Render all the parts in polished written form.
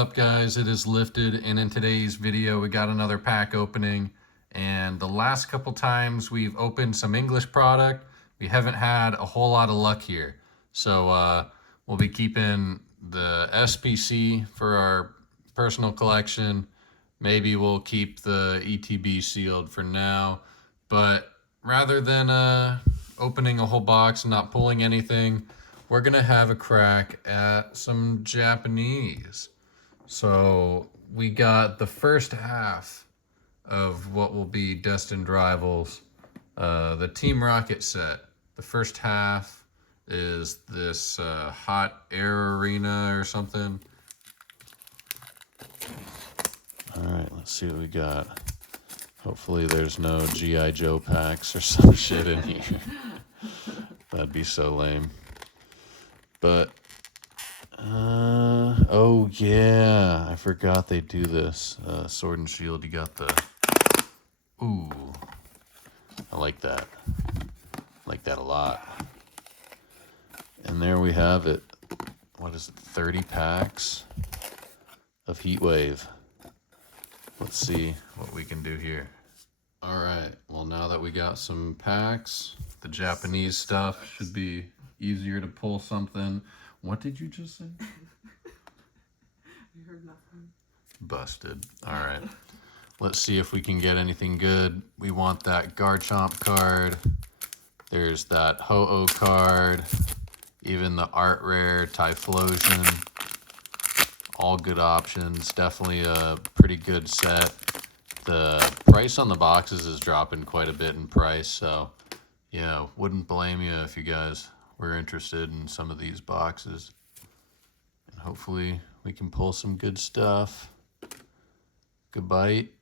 up, guys? It is Lifted, and in today's video we got another pack opening. And the last couple times we've opened some English product, we haven't had a whole lot of luck here. So we'll be keeping the SPC for our personal collection. Maybe we'll keep the ETB sealed for now, but rather than opening a whole box and not pulling anything, we're gonna have a crack at some Japanese. So we got the first half of what will be Destined Rivals, the Team Rocket set. The first half is this hot air arena or something. All right, let's see what we got. Hopefully there's no G.I. Joe packs or some shit in here. That'd be so lame. But, oh yeah, I forgot they do this. Sword and Shield, you got the, ooh, I like that. Like that a lot. And there we have it. What is it, 30 packs of Heatwave. Let's see what we can do here. All right, well, now that we got some packs, the Japanese stuff should be easier to pull something. What did you just say? I heard nothing. Busted. All right. Let's see if we can get anything good. We want that Garchomp card. There's that Ho-Oh card. Even the Art Rare Typhlosion. All good options. Definitely a pretty good set. The price on the boxes is dropping quite a bit in price, so yeah, wouldn't blame you if you guys were interested in some of these boxes. And hopefully we can pull some good stuff. Good bite.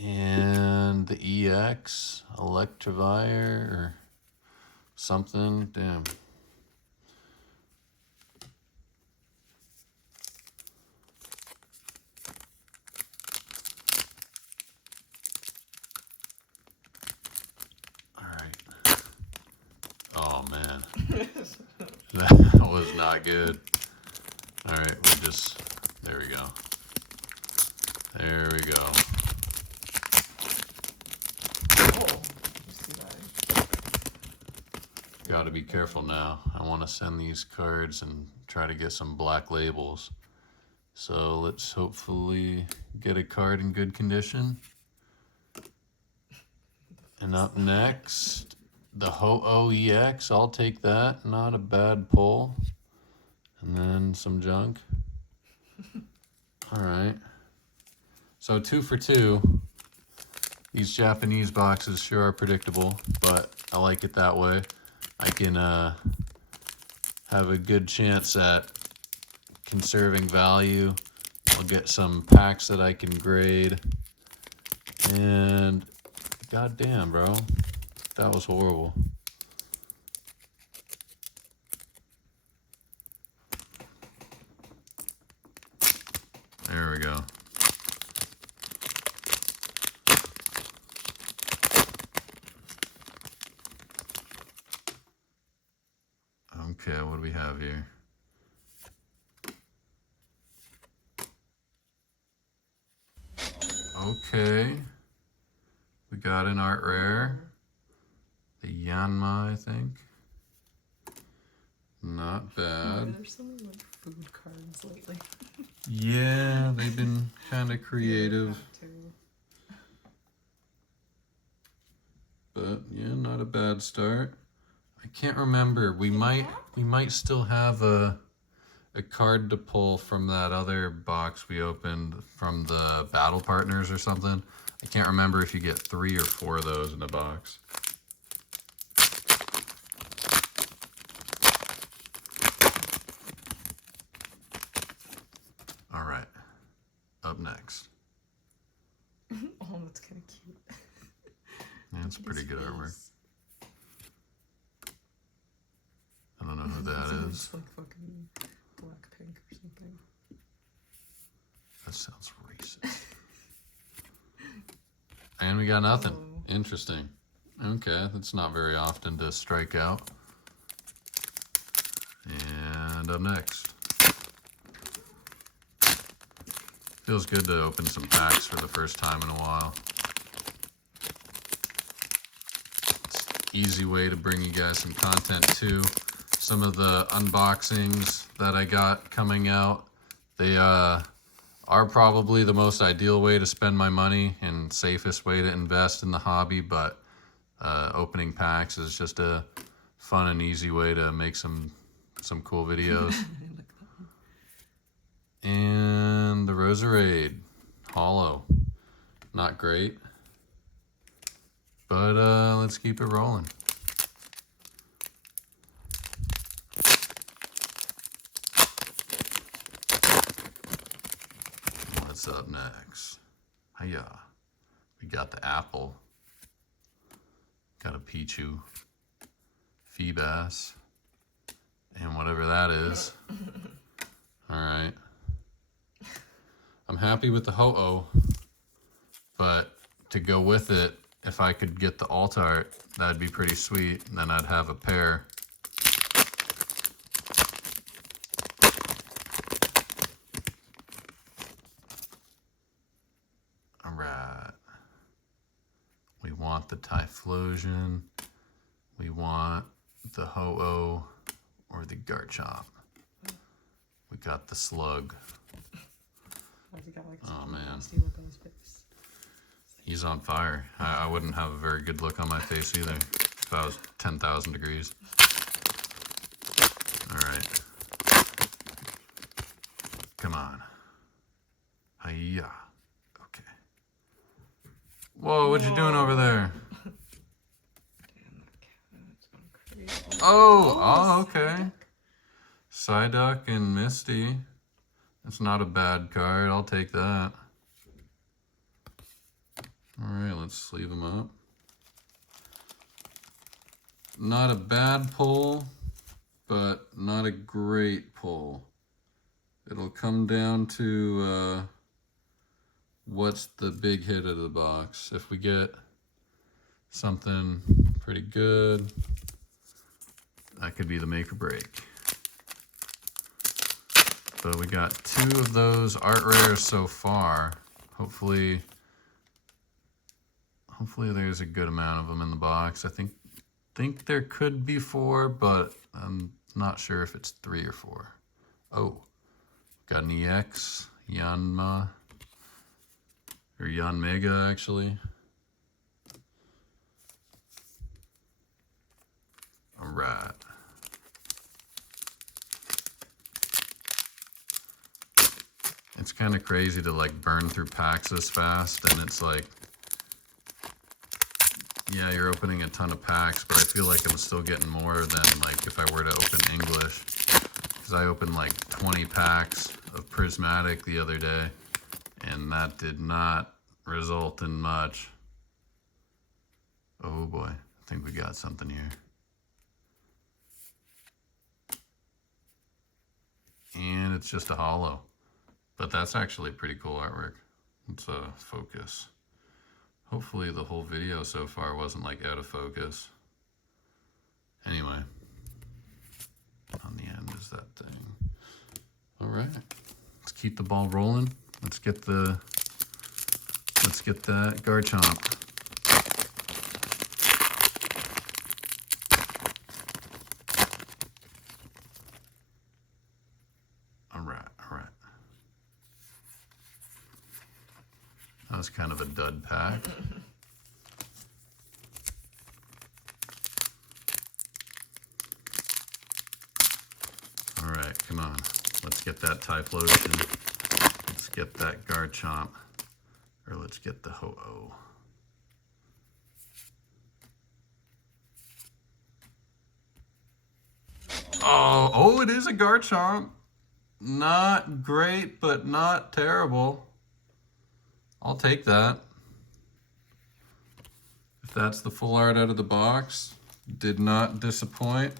And the EX Electivire or something. Damn. Oh man, that was not good. All right, there we go. There we go. Oh, Gotta be careful now. I want to send these cards and try to get some black labels. So let's hopefully get a card in good condition. And up next, the Ho-Oh EX, I'll take that. Not a bad pull. And then some junk. All right. So 2 for 2. These Japanese boxes sure are predictable, but I like it that way. I can have a good chance at conserving value. I'll get some packs that I can grade. And goddamn, bro. That was horrible. There we go. Okay, what do we have here? Okay. We got an Art Rare. The Yanma, I think. Not bad. There's some like food cards lately. Yeah, they've been kind of creative. But yeah, not a bad start. I can't remember. We might still have a card to pull from that other box we opened from the Battle Partners or something. I can't remember if you get 3 or 4 of those in a box. All right, up next. Oh, that's kind of cute. Yeah, it's pretty good artwork. I don't know who that is. It's like fucking Blackpink or something. That sounds racist. And we got nothing. Oh. Interesting. Okay, that's not very often to strike out. And up next. Feels good to open some packs for the first time in a while. It's an easy way to bring you guys some content too. Some of the unboxings that I got coming out, they are probably the most ideal way to spend my money and safest way to invest in the hobby, but opening packs is just a fun and easy way to make some cool videos. And the Roserade hollow, not great, but let's keep it rolling. What's up next? Hiya. We got the apple. Got a Pichu, Feebas, and whatever that is. Alright. I'm happy with the Ho-Oh, but to go with it, if I could get the alt art, that'd be pretty sweet. And then I'd have a pair. Alright. We want the Typhlosion. We want the Ho-Oh or the Garchomp. We got the Slug. Oh man, he's on fire. I wouldn't have a very good look on my face either if I was 10,000 degrees. All right, come on. Hiya. Okay. Whoa, what you doing over there? Oh, okay. Psyduck and Misty. That's not a bad card. I'll take that. All right, let's sleeve them up. Not a bad pull, but not a great pull. It'll come down to what's the big hit of the box. If we get something pretty good, that could be the make or break. So we got 2 of those art rares so far. Hopefully there's a good amount of them in the box. I think there could be 4, but I'm not sure if it's 3 or 4. Oh, got an EX, Yanma, or Yanmega actually. All right. It's kind of crazy to like burn through packs this fast, and it's like, yeah, you're opening a ton of packs, but I feel like I'm still getting more than like if I were to open English, because I opened like 20 packs of Prismatic the other day, and that did not result in much. Oh boy, I think we got something here. And it's just a hollow. But that's actually pretty cool artwork. Let's focus. Hopefully the whole video so far wasn't like out of focus. Anyway, on the end is that thing. All right, let's keep the ball rolling. Let's get that Garchomp. That was kind of a dud pack. All right, come on. Let's get that Typhlosion. Let's get that Garchomp. Or let's get the Ho-Oh. Oh, it is a Garchomp. Not great, but not terrible. I'll take that. If that's the full art out of the box, did not disappoint.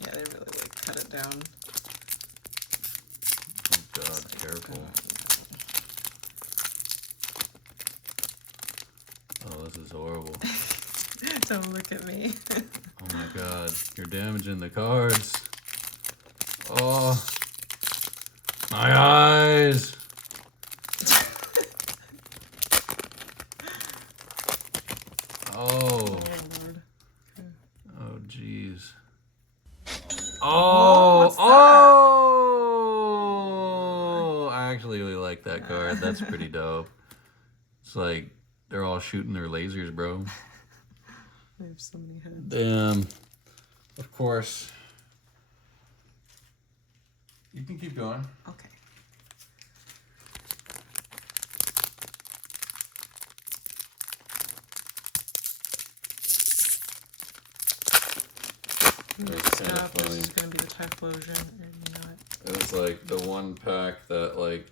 Yeah, they really like cut it down. Oh God, careful. Oh, this is horrible. Don't look at me. Oh my God, you're damaging the cards. Oh, actually really like that card. That's pretty dope. It's like they're all shooting their lasers, bro. I have so many heads. Of course. You can keep going. Okay. Next kinda up, this funny. is going to be the Typhlosion, and you know it. It was like the one pack that like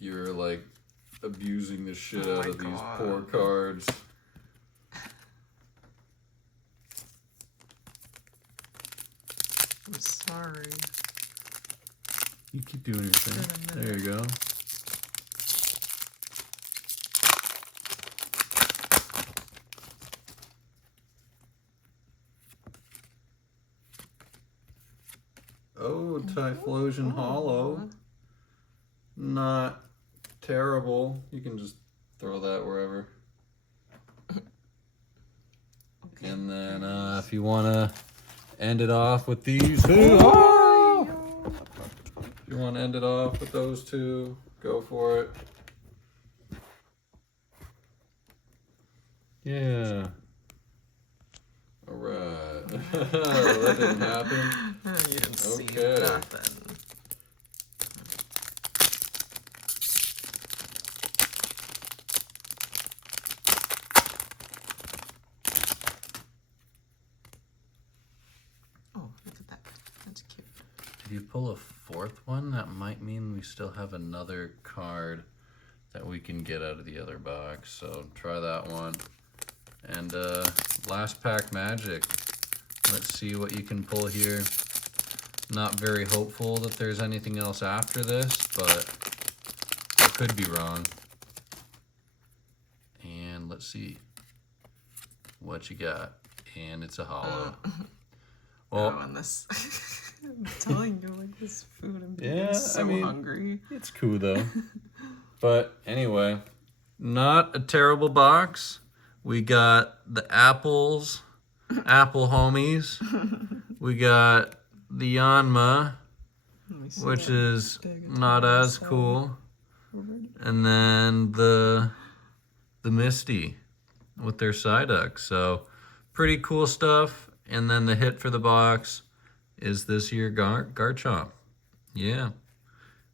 you're like abusing the shit Oh out my of these God. poor cards. I'm sorry. You keep doing your It's been a thing. minute. There you go. Oh, Typhlosion Hollow. Not terrible. You can just throw that wherever. Okay. And then if you want to end it off with these. Oh! If you want to end it off with those two, go for it. Yeah. All right. That didn't happen. You didn't see Okay. nothing. Oh, look at that. That's cute. If you pull a fourth one, that might mean we still have another card that we can get out of the other box. So try that one. And last pack magic. Let's see what you can pull here. Not very hopeful that there's anything else after this, but I could be wrong. And let's see what you got. And it's a hollow. Oh, and this. I'm telling you, like this food, I'm getting Yeah, so I mean, hungry. It's cool though. But anyway, not a terrible box. We got the apples, apple homies. We got the Yanma, Let me see which that is big not Italian as salad. cool. And then the Misty with their Psyduck. So pretty cool stuff. And then the hit for the box is this year Garchomp. Yeah,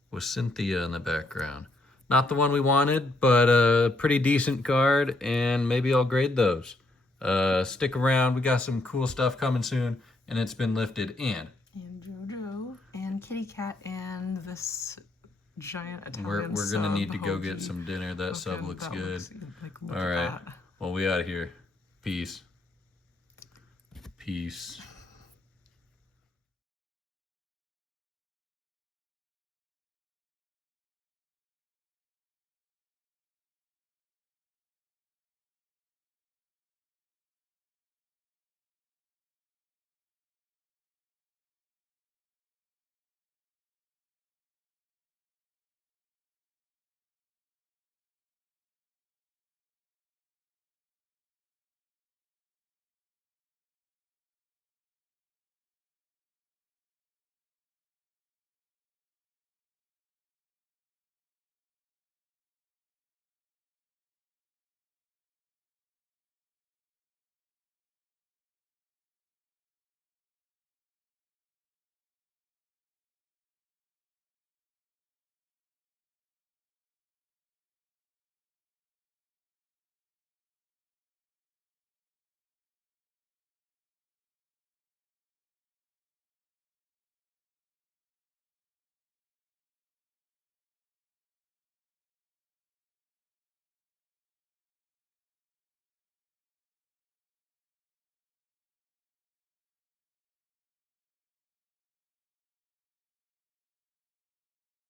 with Cynthia in the background. Not the one we wanted, but a pretty decent card, and maybe I'll grade those. Stick around. We got some cool stuff coming soon, and it's been lifted. And JoJo, and Kitty Cat, and this giant we're Italian gonna sub, need to go Hoagie. get some dinner. That sub Okay, looks that good. like, look All at right. that. Well, we out of here. Peace. Peace.